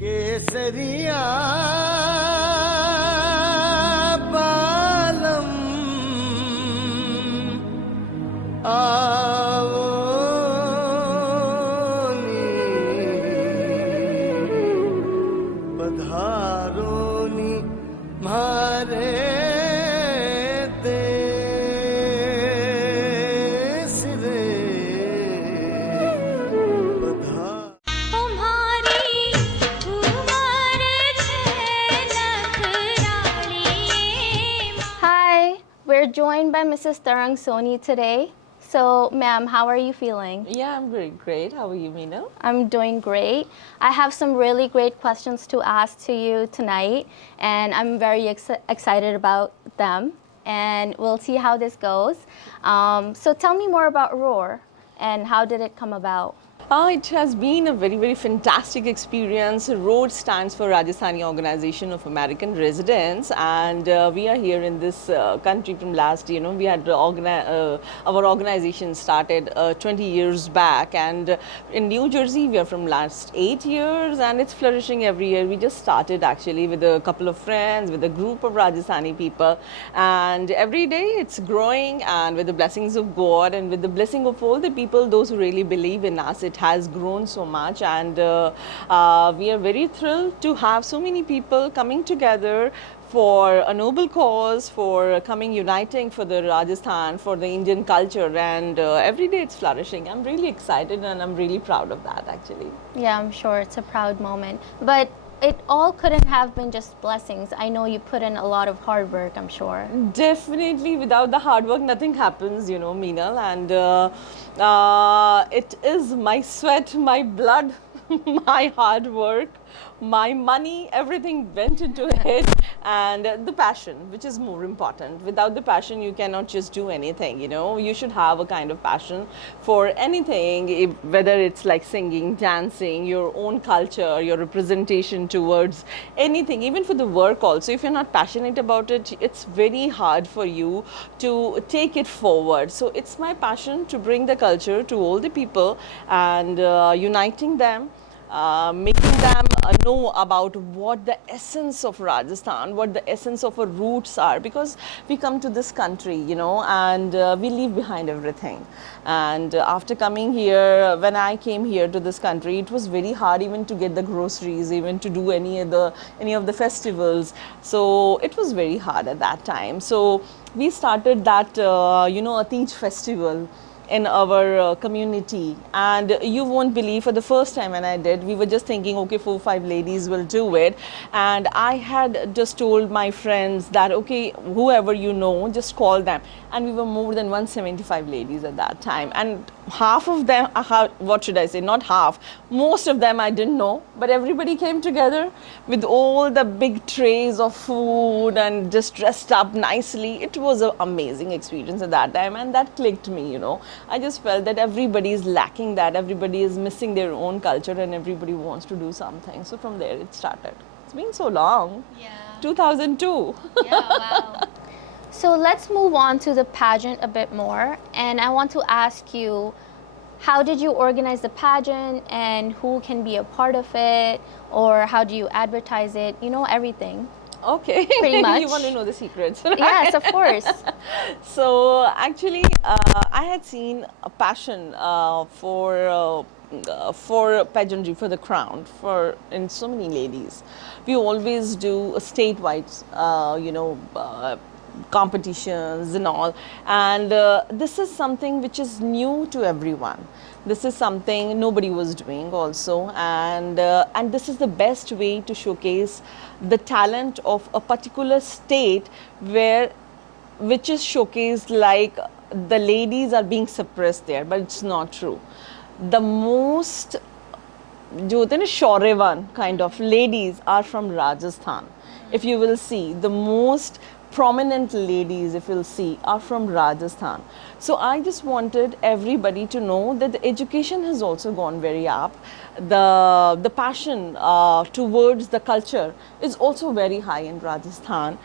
केसरिया बालम आओ नी पधारो नी मारे देश रे We're joined by Mrs. Tarang Soni today. So, ma'am, how are you feeling? Yeah, I'm doing great. How are you, Meena? I'm doing great. I have some really great questions to ask to you tonight, and I'm very excited about them. And we'll see how this goes. So tell me more about ROAR and how did it come about? It has been a very, very fantastic experience. ROAD stands for Rajasthani Organization of American Residents, and we are here in this country from last, we had our organization started 20 years back, and in New Jersey we are from last 8 years, and it's flourishing every year. We just started actually with a couple of friends, with a group of Rajasthani people, and every day it's growing, and with the blessings of God and with the blessing of all the people, those who really believe in us, it has grown so much, and we are very thrilled to have so many people coming together for a noble cause, for coming uniting for the Rajasthan, for the Indian culture, and every day it's flourishing. I'm really excited and I'm really proud of that actually. Yeah, I'm sure it's a proud moment. But it all couldn't have been just blessings. I know you put in a lot of hard work, I'm sure. Definitely, without the hard work, nothing happens, Meenal. And it is my sweat, my blood, my hard work, my money, everything went into it, and the passion, which is more important. Without the passion, you cannot just do anything, You should have a kind of passion for anything, whether it's like singing, dancing, your own culture, your representation towards anything, even for the work also. If you're not passionate about it, it's very hard for you to take it forward. So it's my passion to bring the culture to all the people and uniting them. Making them know about what the essence of Rajasthan, what the essence of our roots are, because we come to this country, and we leave behind everything. And after coming here, when I came here to this country, it was very hard even to get the groceries, even to do any of the festivals. So it was very hard at that time. So we started that, a Teej festival in our community, and you won't believe, for the first time when I did, we were just thinking, okay, 4 or 5 ladies will do it, and I had just told my friends that, okay, whoever just call them, and we were more than 175 ladies at that time, and half of them, what should I say, not half, most of them I didn't know, but everybody came together with all the big trays of food and just dressed up nicely. It was an amazing experience at that time, and that clicked me, I just felt that everybody is lacking that, everybody is missing their own culture, and everybody wants to do something. So from there it started. It's been so long. Yeah. 2002. Yeah, wow. So let's move on to the pageant a bit more, and I want to ask you, how did you organize the pageant, and who can be a part of it, or how do you advertise it, everything? Okay. Pretty much. You want to know the secrets, right? Yes, of course. So actually, I had seen a passion for pageantry, for the crown, in so many ladies. We always do a statewide, competitions and all, and this is something which is new to everyone. This is something nobody was doing also, and this is the best way to showcase the talent of a particular state, which is showcased like the ladies are being suppressed there, but it's not true. The most Shaurevan kind of ladies are from Rajasthan. If you will see, the most prominent ladies, if you'll see, are from Rajasthan. So I just wanted everybody to know that the education has also gone very up. The passion towards the culture is also very high in Rajasthan.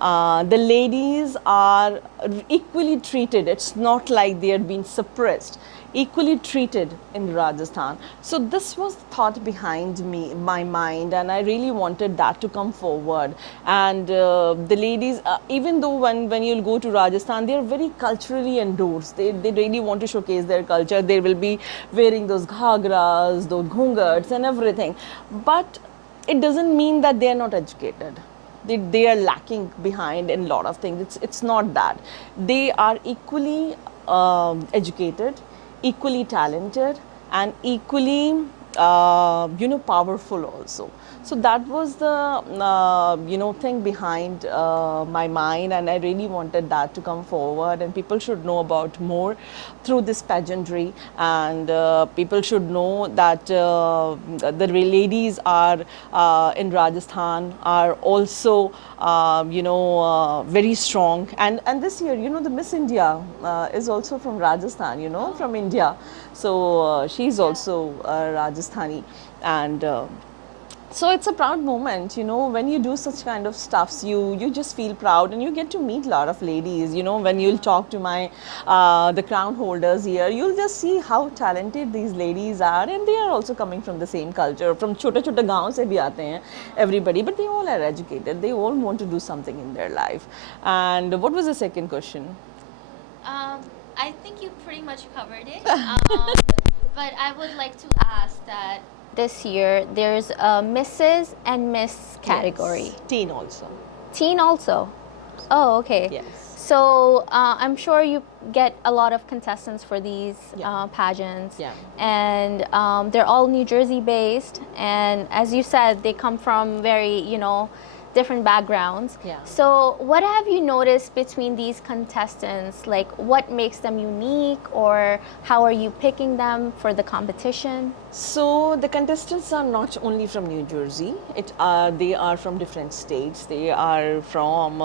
The ladies are equally treated. It's not like they are being suppressed. Equally treated in Rajasthan. So this was the thought behind my mind, and I really wanted that to come forward. And the ladies, even though when you'll go to Rajasthan, they are very culturally endorsed. They really want to showcase their culture. They will be wearing those ghagras, those ghungats and everything. But it doesn't mean that they are not educated. They are lacking behind in a lot of things. It's not that. They are equally educated, equally talented, and equally powerful also. So that was the thing behind my mind, and I really wanted that to come forward, and people should know about more through this pageantry, and people should know that the ladies are in Rajasthan are also very strong, and this year the Miss India is also from Rajasthan, from India. So she's also Rajasthani, and so it's a proud moment, when you do such kind of stuffs, you just feel proud, and you get to meet a lot of ladies. When you'll talk to the crown holders here, you'll just see how talented these ladies are, and they are also coming from the same culture. From chota gaon se bhi aate hain, everybody, but they all are educated. They all want to do something in their life. And what was the second question? I think you pretty much covered it. But I would like to ask that this year there's a Mrs. and Miss category. Yes. Teen also. Teen also? Oh, okay. Yes. So I'm sure you get a lot of contestants for these pageants. Yeah. And they're all New Jersey based. And as you said, they come from very, different backgrounds. Yeah. So what have you noticed between these contestants? Like what makes them unique, or how are you picking them for the competition? So the contestants are not only from New Jersey. They are from different states. They are from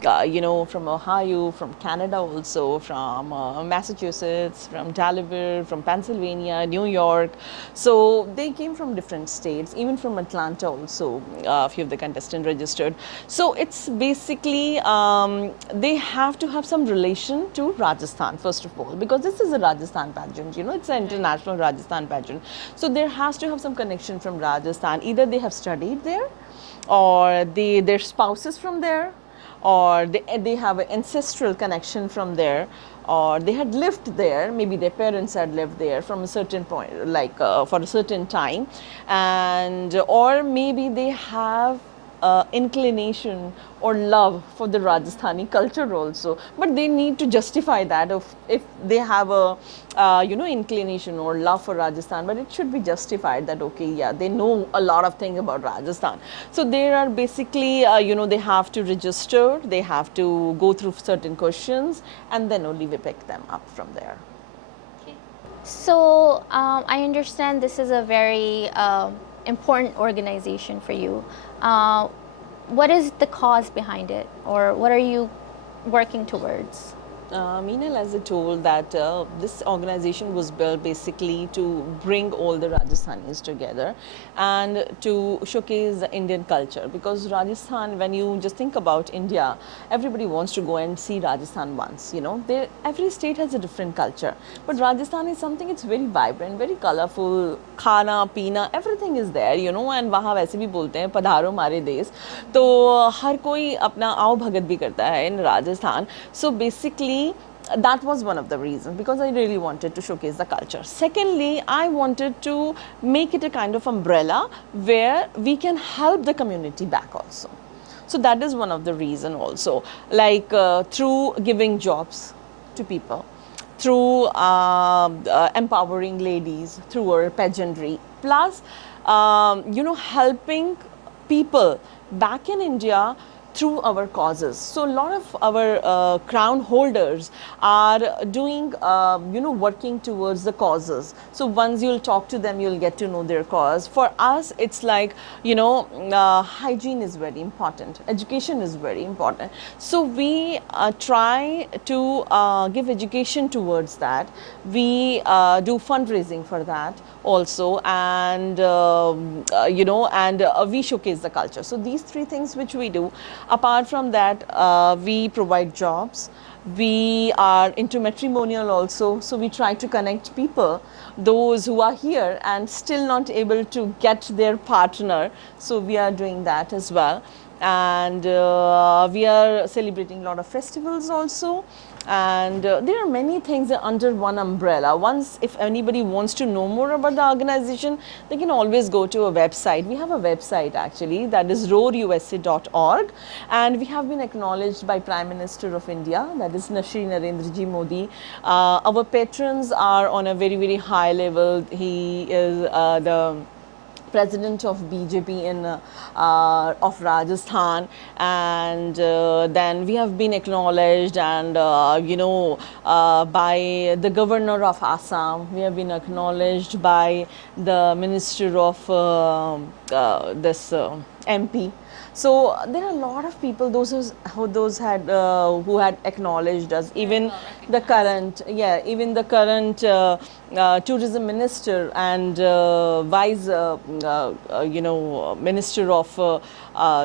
from Ohio, from Canada also, from Massachusetts, from Delaware, from Pennsylvania, New York. So they came from different states, even from Atlanta also. A few of the contestants registered. So it's basically they have to have some relation to Rajasthan first of all, because this is a Rajasthan pageant. It's an international Rajasthan pageant. So there has to have some connection from Rajasthan. Either they have studied there, or their spouse is from there, or they have an ancestral connection from there, or they had lived there. Maybe their parents had lived there from a certain point, like for a certain time, and or maybe they have inclination or love for the Rajasthani culture also, but they need to justify that if they have a inclination or love for Rajasthan, but it should be justified that okay, yeah, they know a lot of things about Rajasthan. So there are basically they have to register, they have to go through certain questions, and then only we pick them up from there. So I understand this is a very important organization for you. What is the cause behind it, or what are you working towards? Meenal, as I told that this organization was built basically to bring all the Rajasthanis together and to showcase the Indian culture, because Rajasthan, when you just think about India, everybody wants to go and see Rajasthan once. Every state has a different culture, but Rajasthan is something, it's very vibrant, very colorful. Khana, peena, everything is there, and वहाँ वैसे भी बोलते हैं पधारो हमारे देश, तो हर कोई अपना आओ भगत भी करता है in Rajasthan. So basically that was one of the reasons, because I really wanted to showcase the culture. Secondly, I wanted to make it a kind of umbrella where we can help the community back also. So that is one of the reason also, like through giving jobs to people, through empowering ladies through our pageantry, plus helping people back in India through our causes. So a lot of our crown holders are doing, working towards the causes. So once you'll talk to them, you'll get to know their cause. For us, it's like, hygiene is very important. Education is very important. So we try to give education towards that. We do fundraising for that also, and we showcase the culture. So these three things which we do, Apart from that, we provide jobs. We are into matrimonial also, so we try to connect people, those who are here and still not able to get their partner. So we are doing that as well. And we are celebrating a lot of festivals also. And there are many things under one umbrella. Once, if anybody wants to know more about the organization, they can always go to a website. We have a website actually, that is roarusa.org, and we have been acknowledged by Prime Minister of India, that is Shri Narendra Ji Modi. Our patrons are on a very, very high level. He is the president of BJP of Rajasthan, and then we have been acknowledged, and by the governor of Assam. We have been acknowledged by the minister of this MP. So there are a lot of people, who had acknowledged us. Even the current, even the current tourism minister and vice, minister of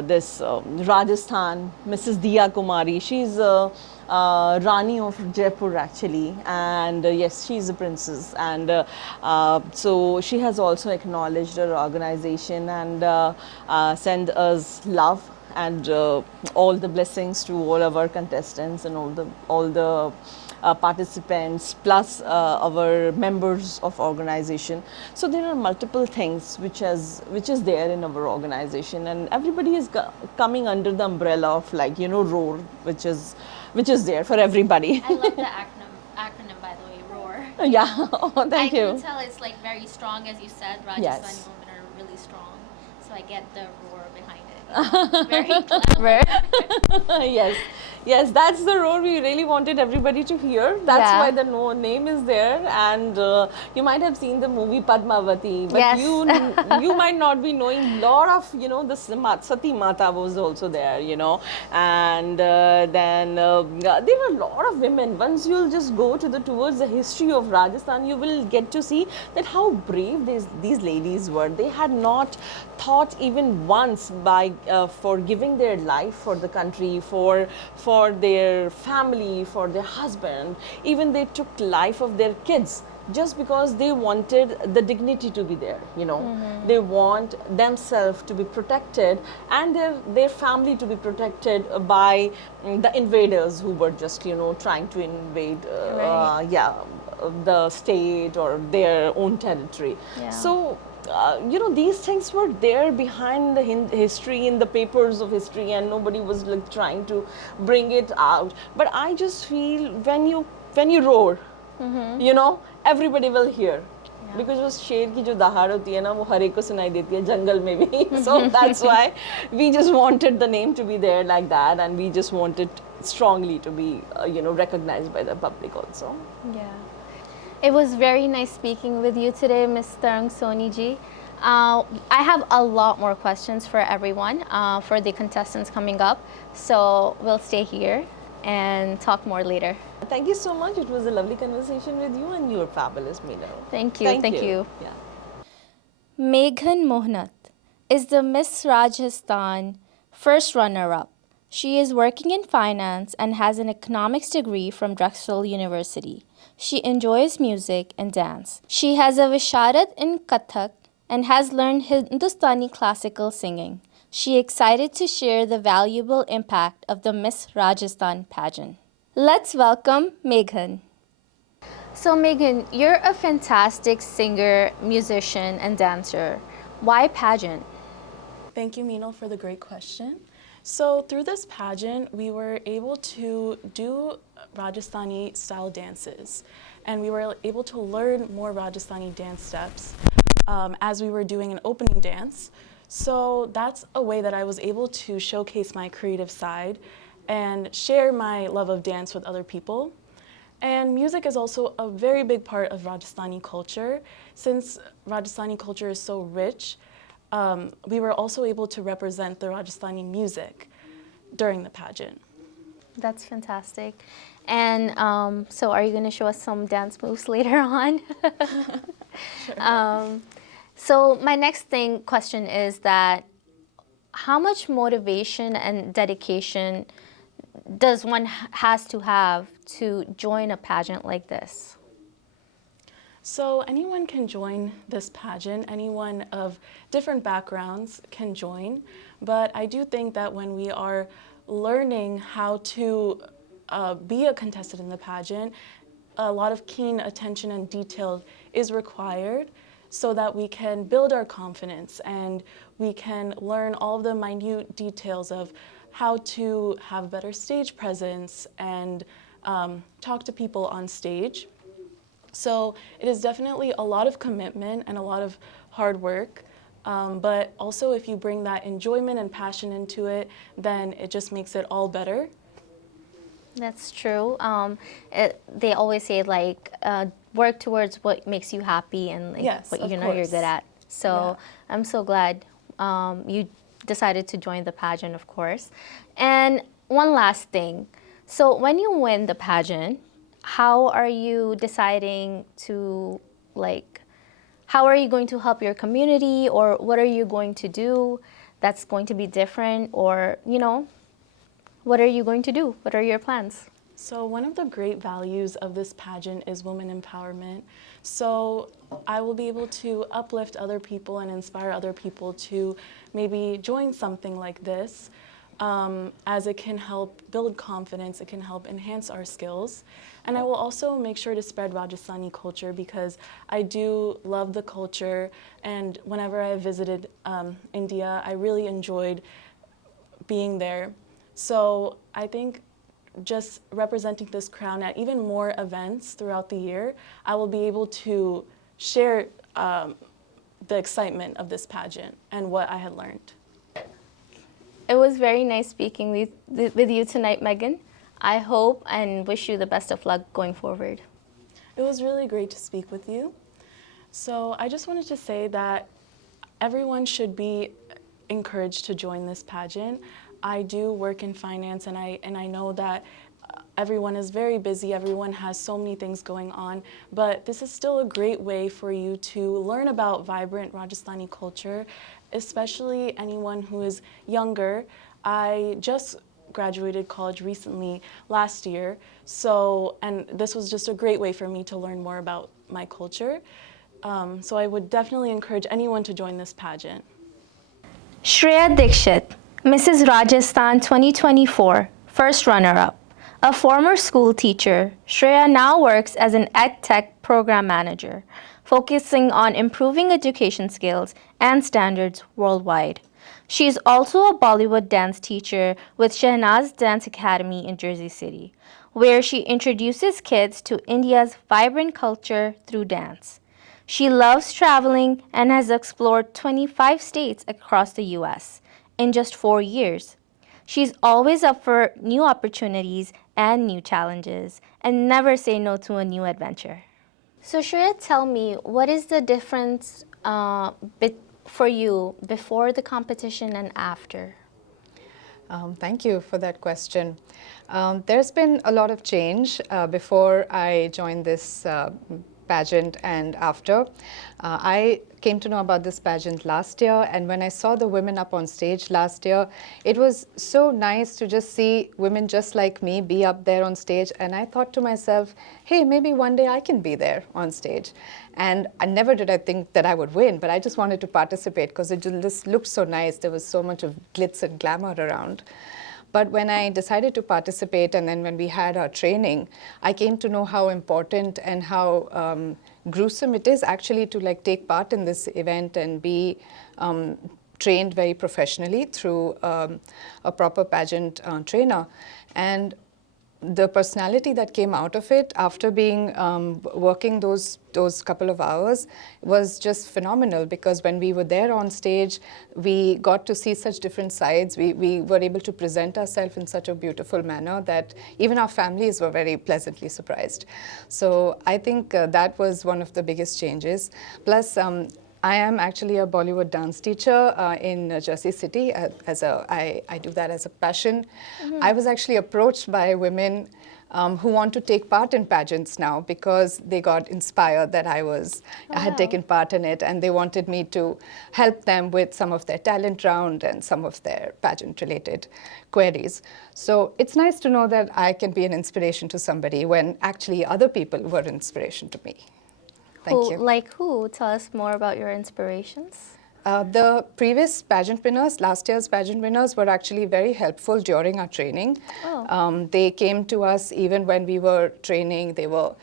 this Rajasthan, Mrs. Diya Kumari. She's Rani of Jaipur actually, and yes, she's a princess, and so she has also acknowledged our organization and sent us love and all the blessings to all of our contestants and all the participants, plus our members of organization. So there are multiple things which is there in our organization, and everybody is coming under the umbrella of ROAR, which is there for everybody. I love the acronym, by the way, ROAR. Yeah, oh, thank you. I can tell it's very strong, as you said. Rajasthani Yes. women are really strong, so I get the roar behind it. Very clever. Yes, that's the role we really wanted everybody to hear. That's Yeah. why the name is there. And you might have seen the movie Padmavati, but Yes. you might not be knowing a lot of the Sati Mata was also there, and then there are a lot of women. Once you'll just go towards the history of Rajasthan, you will get to see that how brave these ladies were. They had not thought even once for giving their life for the country, for their family, for their husband. Even they took life of their kids just because they wanted the dignity to be there. They want themselves to be protected and their family to be protected by the invaders who were just trying to invade the state or their own territory. Yeah. So these things were there behind the history, in the papers of history, and nobody was trying to bring it out. But I just feel when you roar, everybody will hear. Yeah. Because वो शेर की जो दहाड़ होती है ना, वो हर एक को सुनाई देती है जंगल में भी. So that's why we just wanted the name to be there like that, and we just wanted strongly to be recognized by the public also. Yeah. It was very nice speaking with you today, Ms. Tarang Soni ji. I have a lot more questions for everyone, for the contestants coming up. So we'll stay here and talk more later. Thank you so much. It was a lovely conversation with you, and you're fabulous, Meena. Thank you. Thank you. Yeah. Meghan Mohnat is the Miss Rajasthan first runner-up. She is working in finance and has an economics degree from Drexel University. She enjoys music and dance. She has a Visharad in Kathak and has learned Hindustani classical singing. She is excited to share the valuable impact of the Miss Rajasthan pageant. Let's welcome Meghan. So Meghan, you're a fantastic singer, musician, and dancer. Why pageant? Thank you, Meenal, for the great question. So through this pageant, we were able to do Rajasthani style dances, and we were able to learn more Rajasthani dance steps as we were doing an opening dance. So that's a way that I was able to showcase my creative side and share my love of dance with other people. And music is also a very big part of Rajasthani culture. Since Rajasthani culture is so rich, we were also able to represent the Rajasthani music during the pageant. That's fantastic. And so are you going to show us some dance moves later on? Sure. So my next question is that how much motivation and dedication does one has to have to join a pageant like this? So anyone can join this pageant, anyone of different backgrounds can join, but I do think that when we are learning how to be a contestant in the pageant, a lot of keen attention and detail is required so that we can build our confidence and we can learn all of the minute details of how to have better stage presence and talk to people on stage. So it is definitely a lot of commitment and a lot of hard work, but also if you bring that enjoyment and passion into it, then it just makes it all better. That's true. They always say like work towards what makes you happy and like Yes, what of you know you're course. good at. So Yeah. I'm so glad you decided to join the pageant, of course. And one last thing. So when you win the pageant, how are you deciding to like, how are you going to help your community, or what are you going to do that's going to be different, or what are you going to do? What are your plans? So one of the great values of this pageant is women empowerment. So I will be able to uplift other people and inspire other people to maybe join something like this, as it can help build confidence, it can help enhance our skills. And I will also make sure to spread Rajasthani culture because I do love the culture, and whenever I visited India, I really enjoyed being there. So I think just representing this crown at even more events throughout the year, I will be able to share the excitement of this pageant and what I had learned. It was very nice speaking with you tonight, Megan. I hope and wish you the best of luck going forward. It was really great to speak with you. So I just wanted to say that everyone should be encouraged to join this pageant. I do work in finance, and I know that everyone is very busy, everyone has so many things going on, but this is still a great way for you to learn about vibrant Rajasthani culture, especially anyone who is younger. I just graduated college recently last year, and this was just a great way for me to learn more about my culture. So I would definitely encourage anyone to join this pageant. Shreya Dikshit, Mrs. Rajasthan 2024, first runner-up. A former school teacher, Shreya now works as an EdTech program manager, focusing on improving education skills and standards worldwide. She is also a Bollywood dance teacher with Shehnaz Dance Academy in Jersey City, where she introduces kids to India's vibrant culture through dance. She loves traveling and has explored 25 states across the US in just 4 years. She's always up for new opportunities and new challenges and never say no to a new adventure. So Shreya, tell me, what is the difference for you before the competition and after? Thank you for that question. There's been a lot of change before I joined this pageant and after. I came to know about this pageant last year, and when I saw the women up on stage last year, it was so nice to just see women just like me be up there on stage, and I thought to myself, hey, maybe one day I can be there on stage. And I never did I think that I would win, but I just wanted to participate because it just looked so nice. There was so much of glitz and glamour around. But when I decided to participate, and then when we had our training, I came to know how important and how gruesome it is actually to take part in this event and be trained very professionally through a proper pageant trainer. And the personality that came out of it after being working those couple of hours was just phenomenal, because when we were there on stage, we got to see such different sides. We were able to present ourselves in such a beautiful manner that even our families were very pleasantly surprised. So I think that was one of the biggest changes. Plus, I am actually a Bollywood dance teacher in Jersey City. I do that as a passion. I was actually approached by women who want to take part in pageants now because they got inspired that I had taken part in it, and they wanted me to help them with some of their talent round and some of their pageant-related queries. So it's nice to know that I can be an inspiration to somebody when actually other people were inspiration to me. Thank you. Like who? Tell us more about your inspirations. The previous pageant winners, last year's pageant winners, were actually very helpful during our training. They came to us even when we were training. They were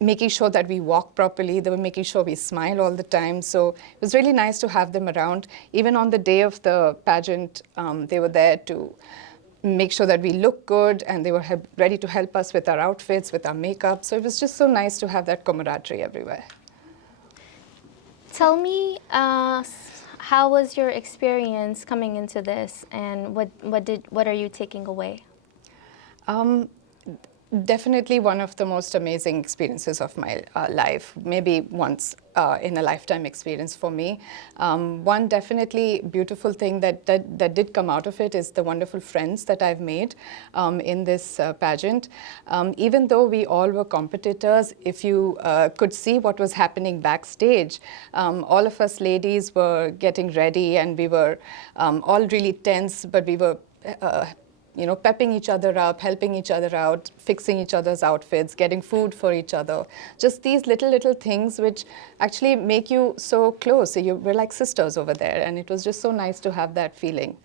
making sure that we walk properly. They were making sure we smile all the time. So it was really nice to have them around. Even on the day of the pageant, they were there to make sure that we look good, and they were ready to help us with our outfits, with our makeup. So it was just so nice to have that camaraderie everywhere. Tell me, how was your experience coming into this, and what are you taking away? Definitely one of the most amazing experiences of my life, maybe once in a lifetime experience for me. One definitely beautiful thing that did come out of it is the wonderful friends that I've made in this pageant. Even though we all were competitors, if you could see what was happening backstage, all of us ladies were getting ready, and we were all really tense, but we were pepping each other up, helping each other out, fixing each other's outfits, getting food for each other. Just these little things which actually make you so close. So we're like sisters over there, and it was just so nice to have that feeling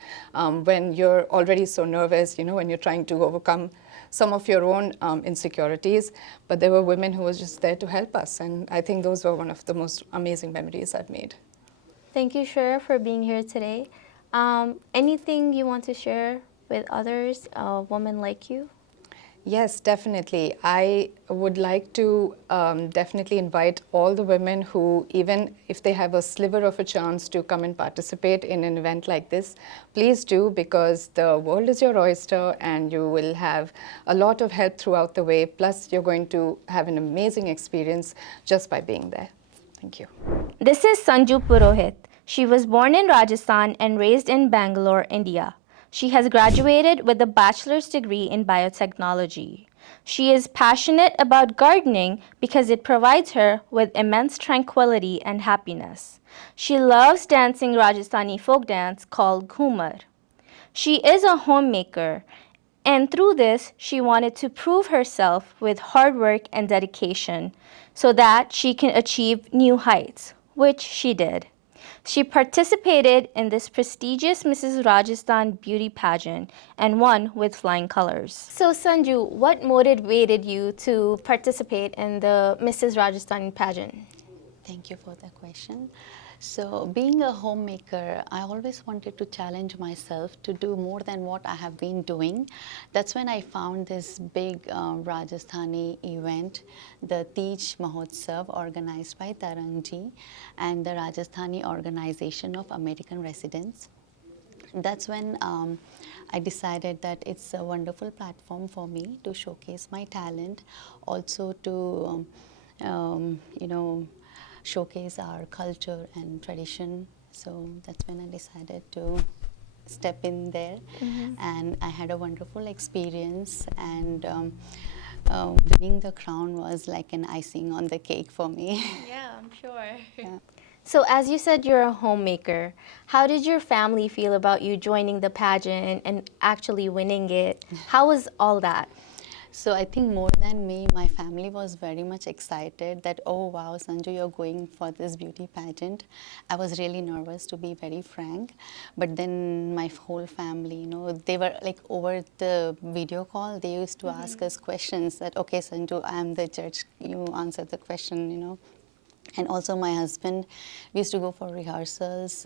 when you're already so nervous, when you're trying to overcome some of your own insecurities. But there were women who were just there to help us, and I think those were one of the most amazing memories I've made. Thank you, Shreya, for being here today. Anything you want to share with others, women like you? Yes, definitely. I would like to definitely invite all the women who, even if they have a sliver of a chance to come and participate in an event like this, please do, because the world is your oyster and you will have a lot of help throughout the way. Plus, you're going to have an amazing experience just by being there. Thank you. This is Sanju Purohit. She was born in Rajasthan and raised in Bangalore, India. She has graduated with a bachelor's degree in biotechnology. She is passionate about gardening because it provides her with immense tranquility and happiness. She loves dancing Rajasthani folk dance called Ghumar. She is a homemaker, and through this, she wanted to prove herself with hard work and dedication so that she can achieve new heights, which she did. She participated in this prestigious Mrs. Rajasthan beauty pageant and won with flying colors. So Sanju, what motivated you to participate in the Mrs. Rajasthan pageant? Thank you for the question. So being a homemaker, I always wanted to challenge myself to do more than what I have been doing. That's when I found this big Rajasthani event, the Teej Mahotsav, organized by Tarang and the Rajasthani Organization of American Residents. That's when I decided that it's a wonderful platform for me to showcase my talent, also to showcase our culture and tradition. So that's when I decided to step in there. And I had a wonderful experience, and winning the crown was like an icing on the cake for me. Yeah, I'm sure. Yeah. So as you said, you're a homemaker. How did your family feel about you joining the pageant and actually winning it? How was all that? So I think more than me, my family was very much excited that, oh wow, Sanju, you're going for this beauty pageant. I was really nervous, to be very frank. But then my whole family, they were like over the video call, they used to ask us questions that, okay, Sanju, I'm the judge, you answer the question, And also my husband, we used to go for rehearsals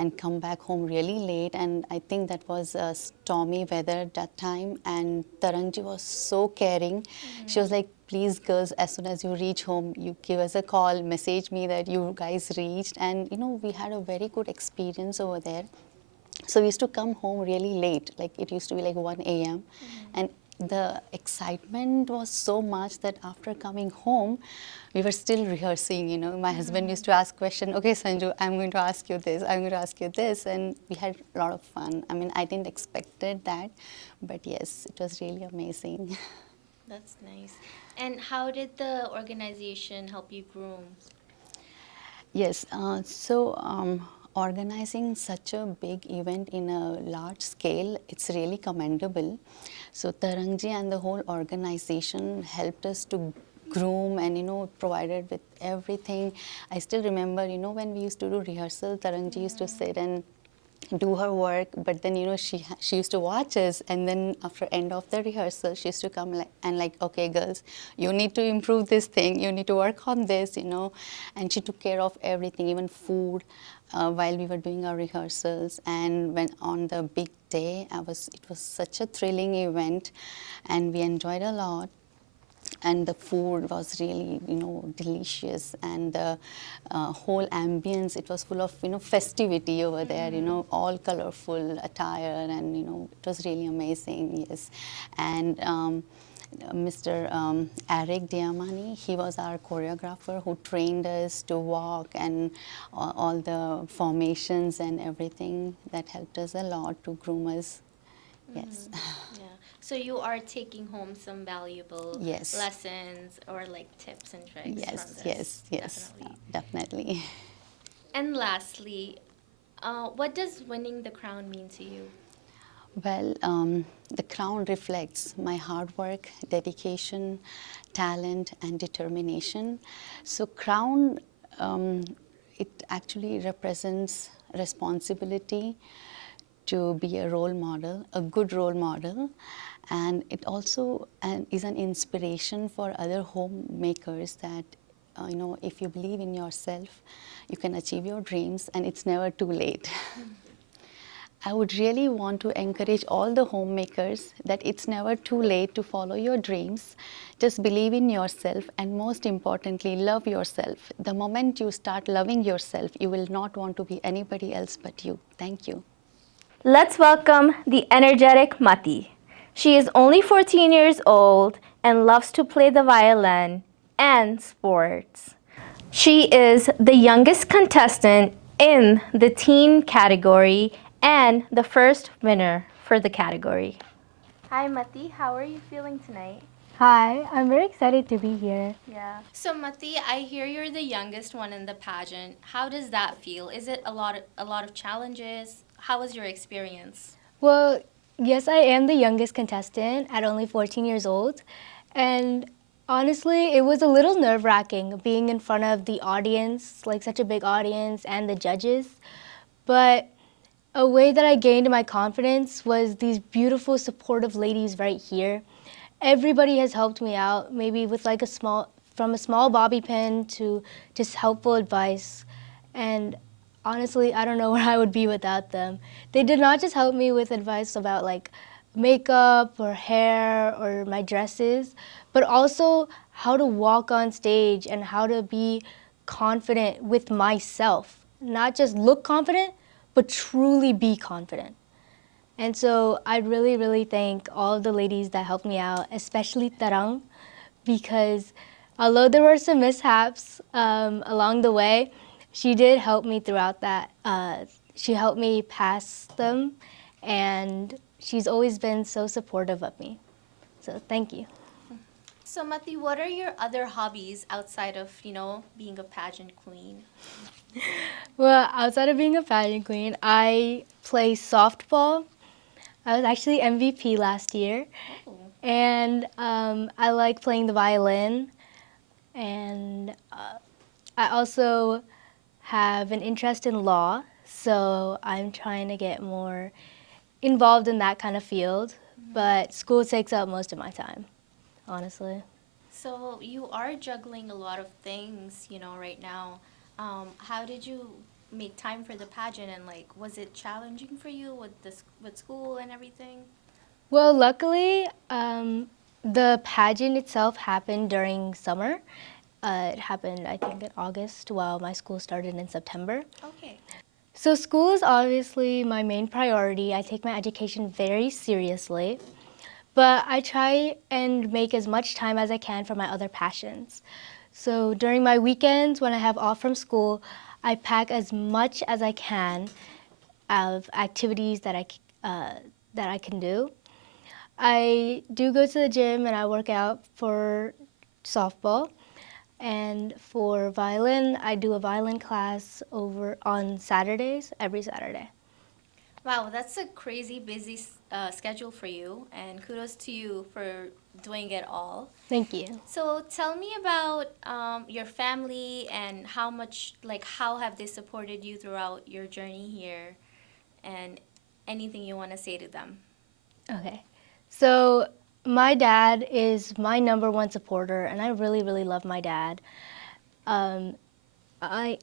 and come back home really late. And I think that was stormy weather at that time. And Tarangji was so caring. She was like, please girls, as soon as you reach home, you give us a call, message me that you guys reached. And we had a very good experience over there. So we used to come home really late, like it used to be like 1 a.m. And the excitement was so much that after coming home, we were still rehearsing. You know, my husband used to ask question. Okay, Sanju, I'm going to ask you this. I'm going to ask you this, and we had a lot of fun. I mean, I didn't expected that, but yes, it was really amazing. That's nice. And how did the organization help you groom? Yes, organizing such a big event in a large scale, it's really commendable. So Tarang ji and the whole organization helped us to groom and, you know, provided with everything. I still remember, you know, when we used to do rehearsal, Tarang ji used to sit and do her work, but then, you know, she used to watch us, and then after end of the rehearsal she used to come like, okay girls, you need to improve this thing, you need to work on this, you know. And she took care of everything, even food, while we were doing our rehearsals. And when on the big day, it was such a thrilling event, and we enjoyed a lot. And the food was really, you know, delicious, and the whole ambience, it was full of, you know, festivity over there, you know, all colorful attire, and, you know, it was really amazing. Yes. And Mr. Eric Diamani, he was our choreographer who trained us to walk and all the formations and everything. That helped us a lot to groom us. Yes. Yeah. So you are taking home some valuable Yes. lessons or like tips and tricks Yes, from yes, this. yes, Definitely. definitely. And lastly, what does winning the crown mean to you? Well, the crown reflects my hard work, dedication, talent, and determination. So, crown, it actually represents responsibility to be a role model, a good role model, and it also is an inspiration for other homemakers that, you know, if you believe in yourself, you can achieve your dreams, and it's never too late. I would really want to encourage all the homemakers that it's never too late to follow your dreams. Just believe in yourself, and most importantly, love yourself. The moment you start loving yourself, you will not want to be anybody else but you. Thank you. Let's welcome the energetic Mati. She is only 14 years old and loves to play the violin and sports. She is the youngest contestant in the teen category and the first winner for the category. Hi Mati, how are you feeling tonight? Hi, I'm very excited to be here. Yeah. So Mati, I hear you're the youngest one in the pageant. How does that feel? Is it a lot of challenges? How was your experience? Well, yes, I am the youngest contestant at only 14 years old. And honestly, it was a little nerve-wracking being in front of the audience, like such a big audience, and the judges. But a way that I gained my confidence was these beautiful, supportive ladies right here. Everybody has helped me out, maybe with like from a small bobby pin to just helpful advice. And honestly, I don't know where I would be without them. They did not just help me with advice about like makeup or hair or my dresses, but also how to walk on stage and how to be confident with myself. Not just look confident, but truly be confident. And so I really, really thank all of the ladies that helped me out, especially Tarang, because although there were some mishaps along the way, she did help me throughout that. She helped me pass them, and she's always been so supportive of me. So thank you. So Mati, what are your other hobbies outside of, being a pageant queen? Well, outside of being a pageant queen, I play softball. I was actually MVP last year. Oh. And I like playing the violin. And I also have an interest in law, so I'm trying to get more involved in that kind of field. But school takes up most of my time, honestly. So you are juggling a lot of things, right now. How did you make time for the pageant, and was it challenging for you with school and everything? Well, luckily, the pageant itself happened during summer. It happened, I think, in August, while my school started in September. Okay. So school is obviously my main priority. I take my education very seriously. but I try and make as much time as I can for my other passions. So during my weekends, when I have off from school, I pack as much as I can of activities that I can do. I do go to the gym and I work out for softball. And for violin, I do a violin class over on Saturdays, every Saturday. Wow, that's a crazy busy schedule for you, and kudos to you for doing it all. Thank you. So tell me about your family and how have they supported you throughout your journey here, and anything you want to say to them. Okay. So my dad is my #1 supporter, and I really, really love my dad. I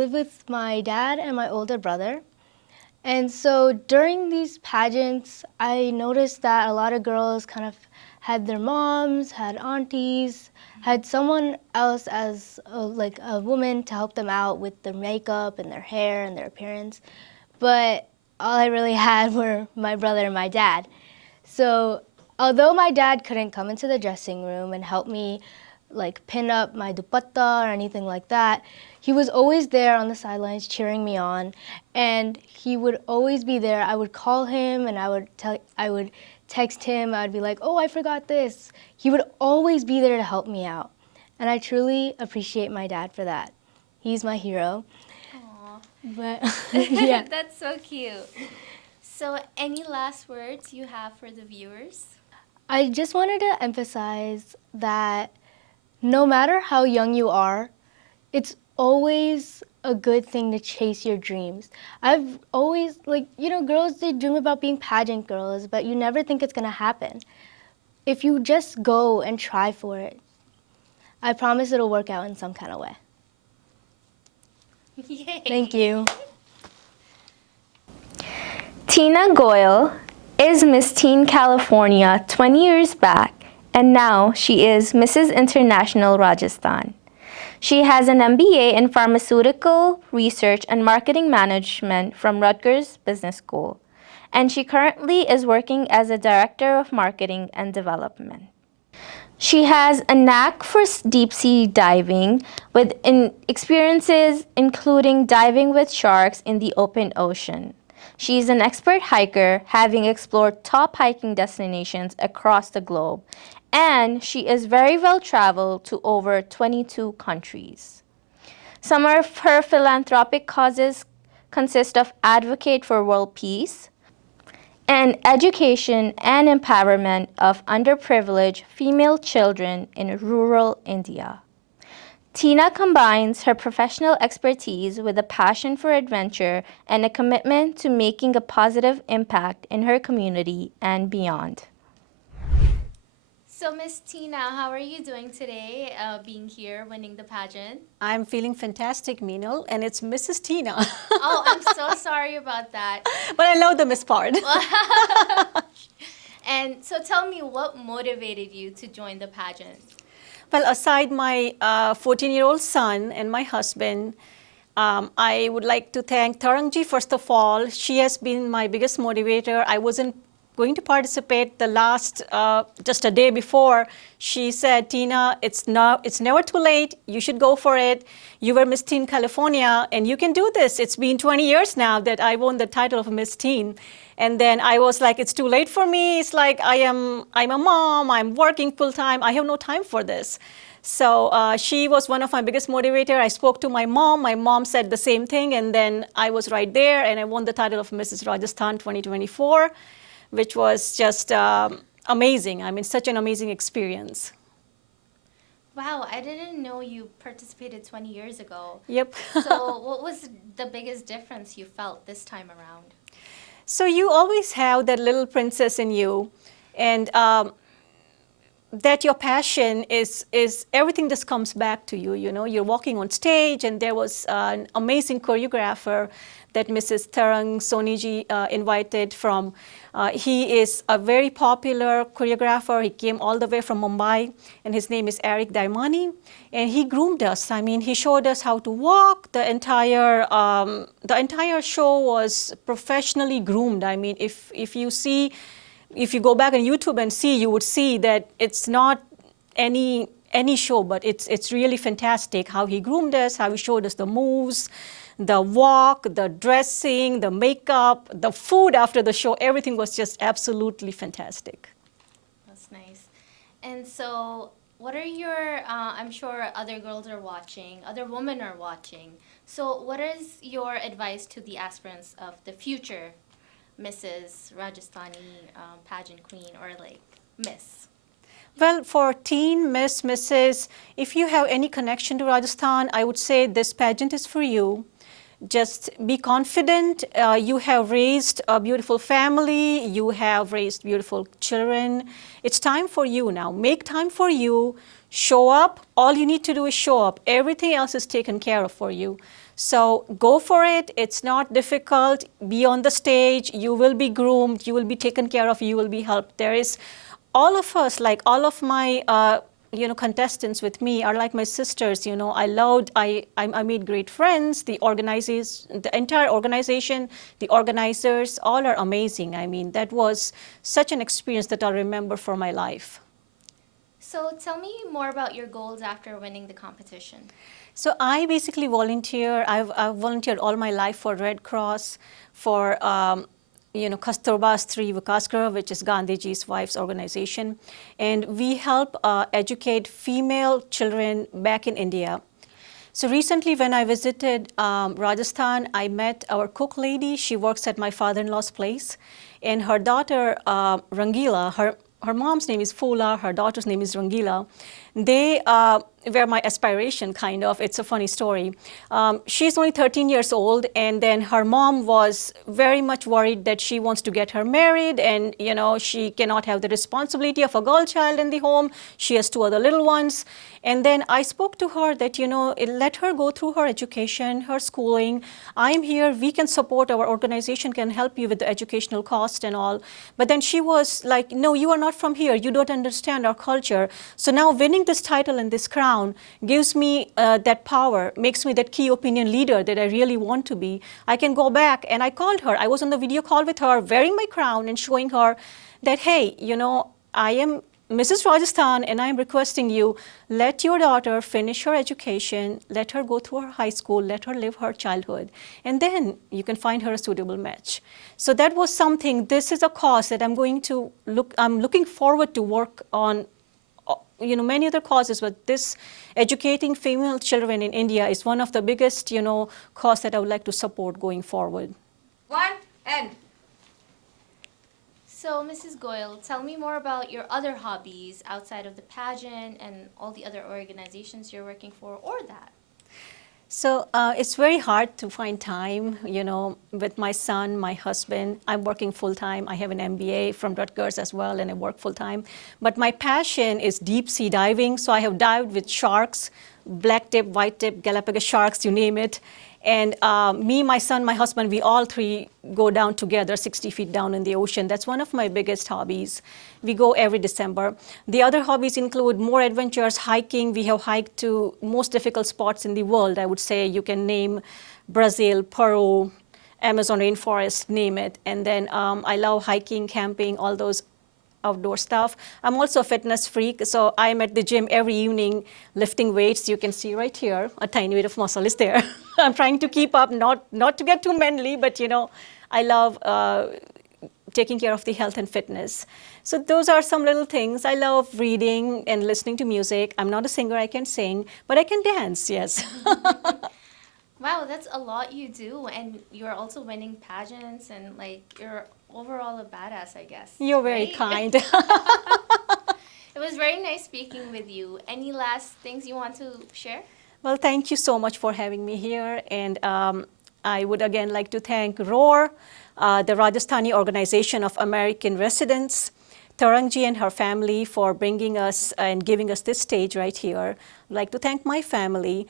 live with my dad and my older brother. And so during these pageants, I noticed that a lot of girls kind of had their moms, had aunties, had someone else as like a woman to help them out with their makeup and their hair and their appearance. But all I really had were my brother and my dad. So although my dad couldn't come into the dressing room and help me like pin up my dupatta or anything like that, he was always there on the sidelines cheering me on, and he would always be there. I would call him and I would text him. I would be like, "Oh, I forgot this." He would always be there to help me out, and I truly appreciate my dad for that. He's my hero. Aww. But yeah. That's so cute. So any last words you have for the viewers? I just wanted to emphasize that no matter how young you are, it's always a good thing to chase your dreams. I've always, girls, they dream about being pageant girls, but you never think it's gonna happen. If you just go and try for it, I promise it'll work out in some kind of way. Yay. Thank you. Tina Goyle is Miss Teen California 20 years back, and now she is Mrs. International Rajasthan. She has an MBA in Pharmaceutical Research and Marketing Management from Rutgers Business School, and she currently is working as a Director of Marketing and Development. She has a knack for deep sea diving with experiences including diving with sharks in the open ocean. She is an expert hiker, having explored top hiking destinations across the globe, and she is very well traveled to over 22 countries. Some of her philanthropic causes consist of advocate for world peace and education and empowerment of underprivileged female children in rural India. Tina combines her professional expertise with a passion for adventure and a commitment to making a positive impact in her community and beyond. So, Miss Tina, how are you doing today, being here, winning the pageant? I'm feeling fantastic, Meenal, and it's Mrs. Tina. Oh, I'm so sorry about that. But I love the Miss part. And so tell me, what motivated you to join the pageant? Well, aside my 14-year-old son and my husband, I would like to thank Tarang ji, first of all. She has been my biggest motivator. I wasn't going to participate the last, just a day before. She said, Tina, it's never too late. You should go for it. You were Miss Teen California, and you can do this. It's been 20 years now that I won the title of Miss Teen. And then I was like, it's too late for me. It's like I'm a mom. I'm working full time. I have no time for this. So she was one of my biggest motivator. I spoke to my mom. My mom said the same thing. And then I was right there, and I won the title of Mrs. Rajasthan 2024, which was just amazing. I mean, such an amazing experience. Wow, I didn't know you participated 20 years ago. Yep. So what was the biggest difference you felt this time around? So you always have that little princess in you, and that your passion is everything just comes back to you. You know, you're walking on stage, and there was an amazing choreographer that Mrs. Tarang Soni ji invited from. He is a very popular choreographer. He came all the way from Mumbai, and his name is Eric Daimani, and he groomed us. I mean, he showed us how to walk. The entire show was professionally groomed. I mean, if you see if you go back on YouTube and see, you would see that it's not any show, but it's really fantastic how he groomed us, how he showed us the moves, the walk, the dressing, the makeup, the food after the show. Everything was just absolutely fantastic. That's nice. And so, what are your, I'm sure other girls are watching, other women are watching. So what is your advice to the aspirants of the future Mrs. Rajasthani pageant queen, or like Miss? Well, for teen, Miss, Mrs., if you have any connection to Rajasthan, I would say this pageant is for you. Just be confident. You have raised a beautiful family. You have raised beautiful children. It's time for you now. Make time for you. Show up. All you need to do is show up. Everything else is taken care of for you. So go for it. It's not difficult. Be on the stage. You will be groomed. You will be taken care of. You will be helped. There is all of us, like all of my contestants with me are like my sisters. I made great friends. The entire organization, the organizers, all are amazing. I mean, that was such an experience that I'll remember for my life. So tell me more about your goals after winning the competition. So I basically volunteer. I've volunteered all my life for Red Cross, for Kasturba Stri Vikas Graha, which is Gandhiji's wife's organization. And we help educate female children back in India. So recently when I visited Rajasthan, I met our cook lady. She works at my father-in-law's place. And her daughter, Rangila, her mom's name is Fula, her daughter's name is Rangila. They were my aspiration, kind of. It's a funny story. She's only 13 years old, and then her mom was very much worried that she wants to get her married, and she cannot have the responsibility of a girl child in the home. She has 2 other little ones. And then I spoke to her that, let her go through her education, her schooling. I'm here, we can support, our organization can help you with the educational cost and all. But then she was like, no, you are not from here, you don't understand our culture. So now winning this title and this crown gives me that power, makes me that key opinion leader that I really want to be. I can go back, and I called her. I was on the video call with her, wearing my crown and showing her that, hey, I am Mrs. Rajasthan, and I'm requesting you, let your daughter finish her education, let her go through her high school, let her live her childhood, and then you can find her a suitable match. So that was something. This is a cause that I'm looking forward to work on. Many other causes, but this educating female children in India is one of the biggest, cause that I would like to support going forward. End. So, Mrs. Goyal, tell me more about your other hobbies outside of the pageant and all the other organizations you're working for, or that. So it's very hard to find time, with my son, my husband. I'm working full-time. I have an MBA from Rutgers as well, and I work full-time. But my passion is deep sea diving. So I have dived with sharks, black tip, white tip, Galapagos sharks, you name it. And me, my son, my husband, we all 3 go down together, 60 feet down in the ocean. That's one of my biggest hobbies. We go every December. The other hobbies include more adventures, hiking. We have hiked to most difficult spots in the world. I would say you can name Brazil, Peru, Amazon rainforest, name it. And then I love hiking, camping, all those outdoor stuff. I'm also a fitness freak, so I'm at the gym every evening lifting weights. You can see right here, a tiny bit of muscle is there. I'm trying to keep up, not to get too manly, but I love taking care of the health and fitness. So those are some little things. I love reading and listening to music. I'm not a singer, I can sing, but I can dance, yes. Wow, that's a lot you do, and you're also winning pageants, and you're overall a badass, I guess. You're very kind. It was very nice speaking with you. Any last things you want to share? Well, thank you so much for having me here, and I would again like to thank ROAR, the Rajasthani Organization of American Residents, Tarang ji and her family for bringing us and giving us this stage right here. I'd like to thank my family,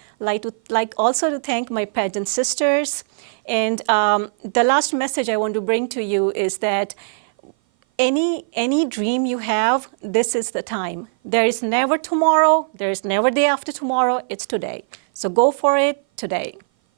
also to thank my pageant sisters. And the last message I want to bring to you is that any dream you have, this is the time. There is never tomorrow, there is never day after tomorrow, it's today. So go for it today.